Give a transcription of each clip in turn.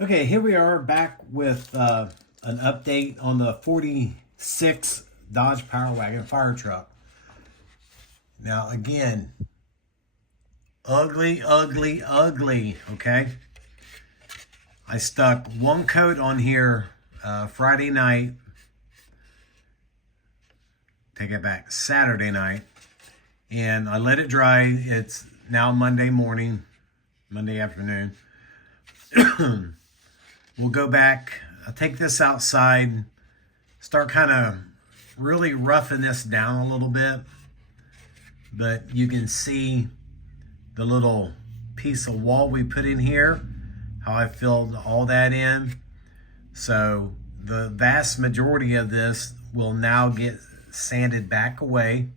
Okay, here we are back with an update on the 46 Dodge Power Wagon fire truck. Now, again, ugly, ugly, ugly, okay? I stuck one coat on here Friday night. Take it back, Saturday night. And I let it dry. It's now Monday morning, Monday afternoon. We'll go back. I'll take this outside, start kind of really roughing this down a little bit. But you can see the little piece of wall we put in here, how I filled all that in. So the vast majority of this will now get sanded back away,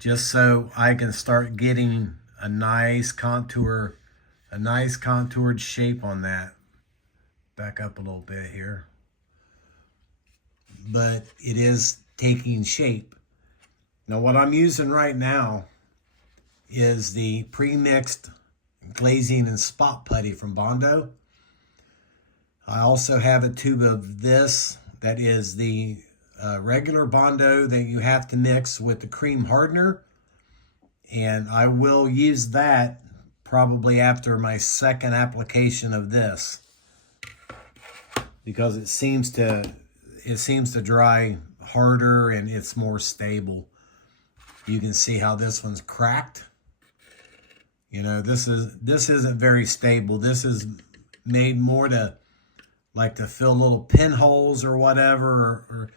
just so I can start getting a nice contoured shape on that. Back up a little bit here. But it is taking shape. Now what I'm using right now is the pre-mixed glazing and spot putty from Bondo. I also have a tube of this that is the regular Bondo that you have to mix with the cream hardener. And I will use that probably after my second application of this, because it seems to dry harder and it's more stable. You can see how this one's cracked. You know, this isn't very stable. This is made more to fill little pinholes or whatever, or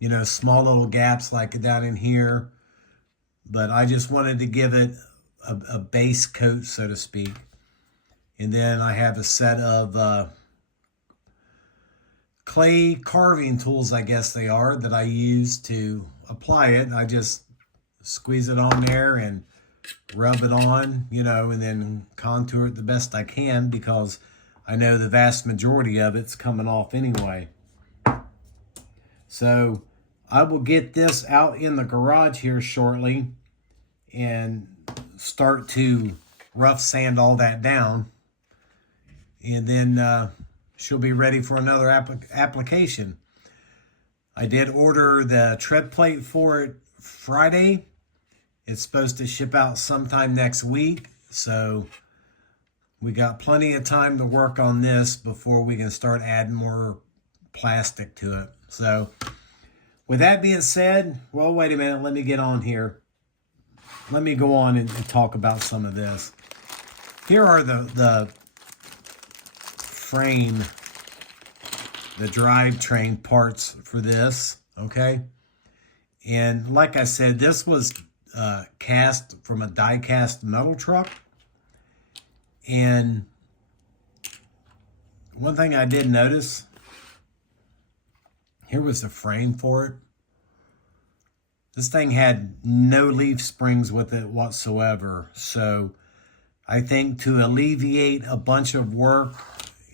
you know, small little gaps like down in here. But I just wanted to give it a base coat, so to speak. And then I have a set of clay carving tools, I guess they are, that I use to apply it. I just squeeze it on there and rub it on, you know, and then contour it the best I can, because I know the vast majority of it's coming off anyway. So I will get this out in the garage here shortly and start to rough sand all that down. And then she'll be ready for another application. I did order the tread plate for it Friday. It's supposed to ship out sometime next week. So we got plenty of time to work on this before we can start adding more plastic to it. So with that being said, well, wait a minute, let me get on here. Let me go on and talk about some of this. Here are the frame, the drivetrain parts for this, okay? And like I said, this was cast from a die-cast metal truck. And one thing I did notice, here was the frame for it. This thing had no leaf springs with it whatsoever. So I think to alleviate a bunch of work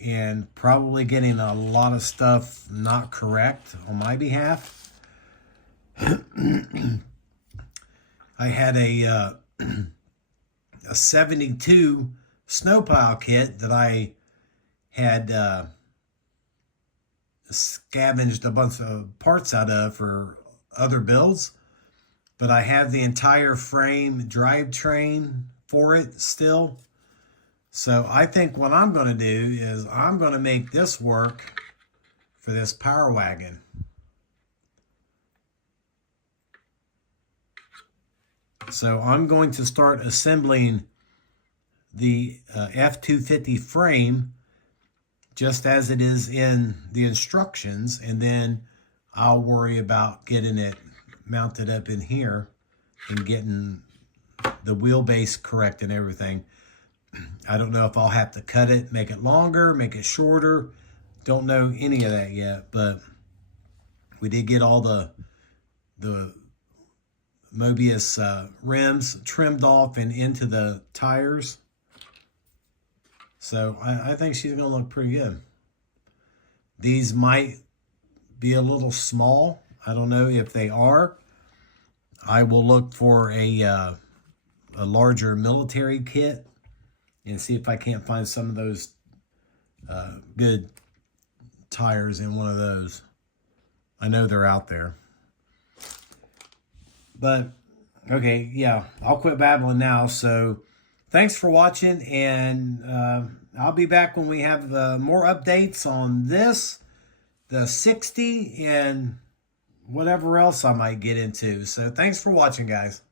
and probably getting a lot of stuff not correct on my behalf, I had a 72 snowplow kit that I had scavenged a bunch of parts out of for other builds. But I have the entire frame drivetrain for it still. So I think what I'm going to do is I'm going to make this work for this Power Wagon. So I'm going to start assembling the F-250 frame just as it is in the instructions, and then I'll worry about getting it mounted up in here and getting the wheelbase correct and everything. I don't know if I'll have to cut it, make it longer, make it shorter. Don't know any of that yet, but we did get all the Mobius rims trimmed off and into the tires. So I think she's going to look pretty good. These might be a little small. I don't know if they are. I will look for a larger military kit and see if I can't find some of those good tires in one of those. I know they're out there. But, okay, yeah, I'll quit babbling now. So, thanks for watching, and I'll be back when we have more updates on this, the 60, and whatever else I might get into. So, thanks for watching, guys.